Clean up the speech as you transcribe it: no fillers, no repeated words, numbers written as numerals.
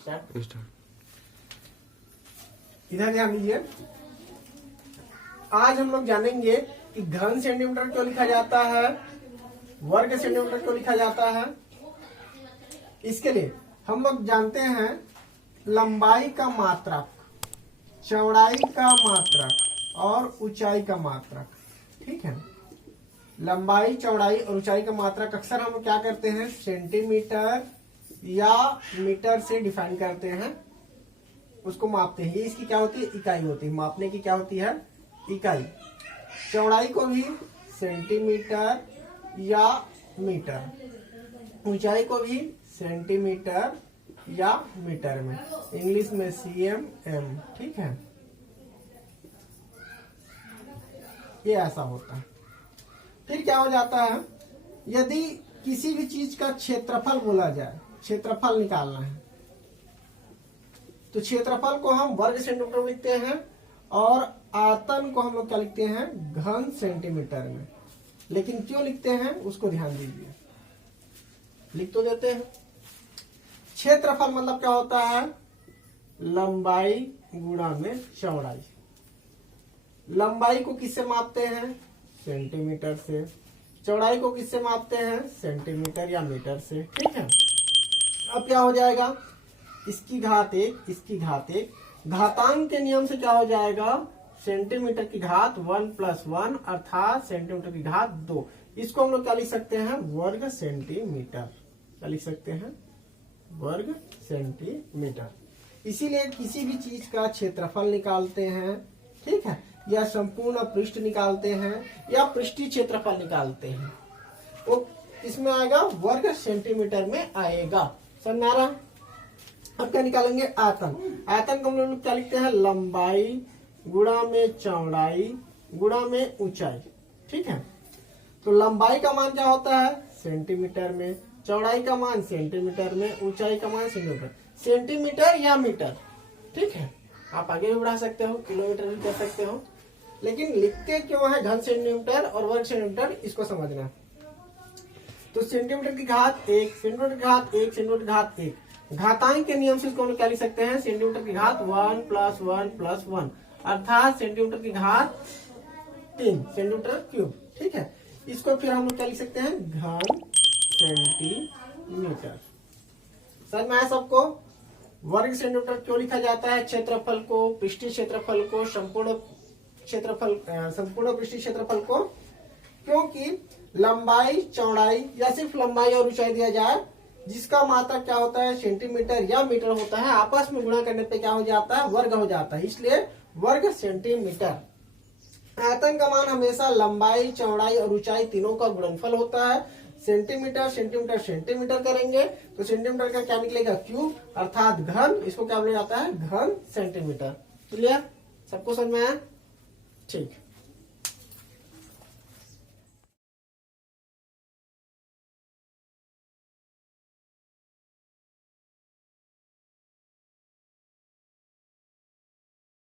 Start. इधर ध्यान दीजिए। आज हम लोग जानेंगे कि घन सेंटीमीटर क्यों लिखा जाता है, वर्ग सेंटीमीटर क्यों लिखा जाता है। इसके लिए हम लोग जानते हैं लंबाई का मात्रक, चौड़ाई का मात्रक और ऊंचाई का मात्रक। ठीक है, लंबाई, चौड़ाई और ऊंचाई का मात्रक अक्सर हम क्या करते हैं, सेंटीमीटर या मीटर से डिफाइन करते हैं, उसको मापते हैं। ये इसकी क्या होती है, इकाई होती है। मापने की क्या होती है, इकाई। चौड़ाई को भी सेंटीमीटर या मीटर, ऊंचाई को भी सेंटीमीटर या मीटर में, इंग्लिश में cm m। ठीक है, ये ऐसा होता है। फिर क्या हो जाता है, यदि किसी भी चीज का क्षेत्रफल बोला जाए, क्षेत्रफल निकालना है, तो क्षेत्रफल को हम वर्ग सेंटीमीटर में लिखते हैं और आयतन को हम लोग क्या लिखते हैं, घन सेंटीमीटर में। लेकिन क्यों लिखते हैं उसको ध्यान दीजिए, लिख तो देते हैं। क्षेत्रफल मतलब क्या होता है, लंबाई गुणा में चौड़ाई। लंबाई को किससे मापते हैं, सेंटीमीटर से। चौड़ाई को किससे मापते हैं, सेंटीमीटर या मीटर से। ठीक है, अब क्या हो जाएगा, इसकी घात एक, इसकी घात एक, घातांक के नियम से क्या हो जाएगा, सेंटीमीटर की घात 1 + 1 अर्थात सेंटीमीटर की घात 2। इसको हम लोग क्या लिख सकते हैं, वर्ग सेंटीमीटर। क्या लिख सकते हैं, वर्ग सेंटीमीटर। इसीलिए किसी भी चीज का क्षेत्रफल निकालते हैं, ठीक है, या संपूर्ण पृष्ठ निकालते हैं या पृष्ठीय क्षेत्रफल निकालते हैं, वो इसमें आएगा, वर्ग सेंटीमीटर में आएगा। समझ में आ रहा। अब क्या निकालेंगे, आयतन। आयतन को हम लोग क्या लिखते हैं, लंबाई गुणा में चौड़ाई गुणा में ऊंचाई। ठीक है, तो लंबाई का मान क्या होता है, सेंटीमीटर में, चौड़ाई का मान सेंटीमीटर में, ऊंचाई का मान सेंटीमीटर, सेंटीमीटर या मीटर। ठीक है, आप आगे भी बढ़ा सकते हो, किलोमीटर भी कर सकते हो, लेकिन लिखते क्यों है घन सेंटीमीटर और वर्ग सेंटीमीटर, इसको समझना। तो सेंटीमीटर की घात एक, सेंटीमीटर की घात एक, सेंटीमीटर की घात एक, घातांक के नियम से इसको हम लोग क्या लिख सकते हैं, सेंटीमीटर की घात 1 + 1 + 1 अर्थात सेंटीमीटर की घात 3, सेंटीमीटर क्यूब। ठीक है, इसको फिर हम लोग क्या लिख सकते हैं, घन सेंटीमीटर। समझ में आया सबको। वर्ग सेंटीमीटर क्यों लिखा जाता है, क्षेत्रफल को, पृष्ठीय क्षेत्रफल को, संपूर्ण पृष्ठीय क्षेत्रफल को, क्योंकि लंबाई, चौड़ाई या सिर्फ लंबाई और ऊंचाई दिया जाए, जिसका मात्रक क्या होता है, सेंटीमीटर या मीटर होता है, आपस में गुणा करने पे क्या हो जाता है, वर्ग हो जाता है, इसलिए वर्ग सेंटीमीटर। आयतन का मान हमेशा लंबाई, चौड़ाई और ऊंचाई तीनों का गुणनफल होता है। सेंटीमीटर सेंटीमीटर सेंटीमीटर करेंगे तो सेंटीमीटर का क्या निकलेगा, क्यूब अर्थात घन, इसको क्या बोला जाता है, घन सेंटीमीटर। क्लियर, सबको समझ में आया। ठीक।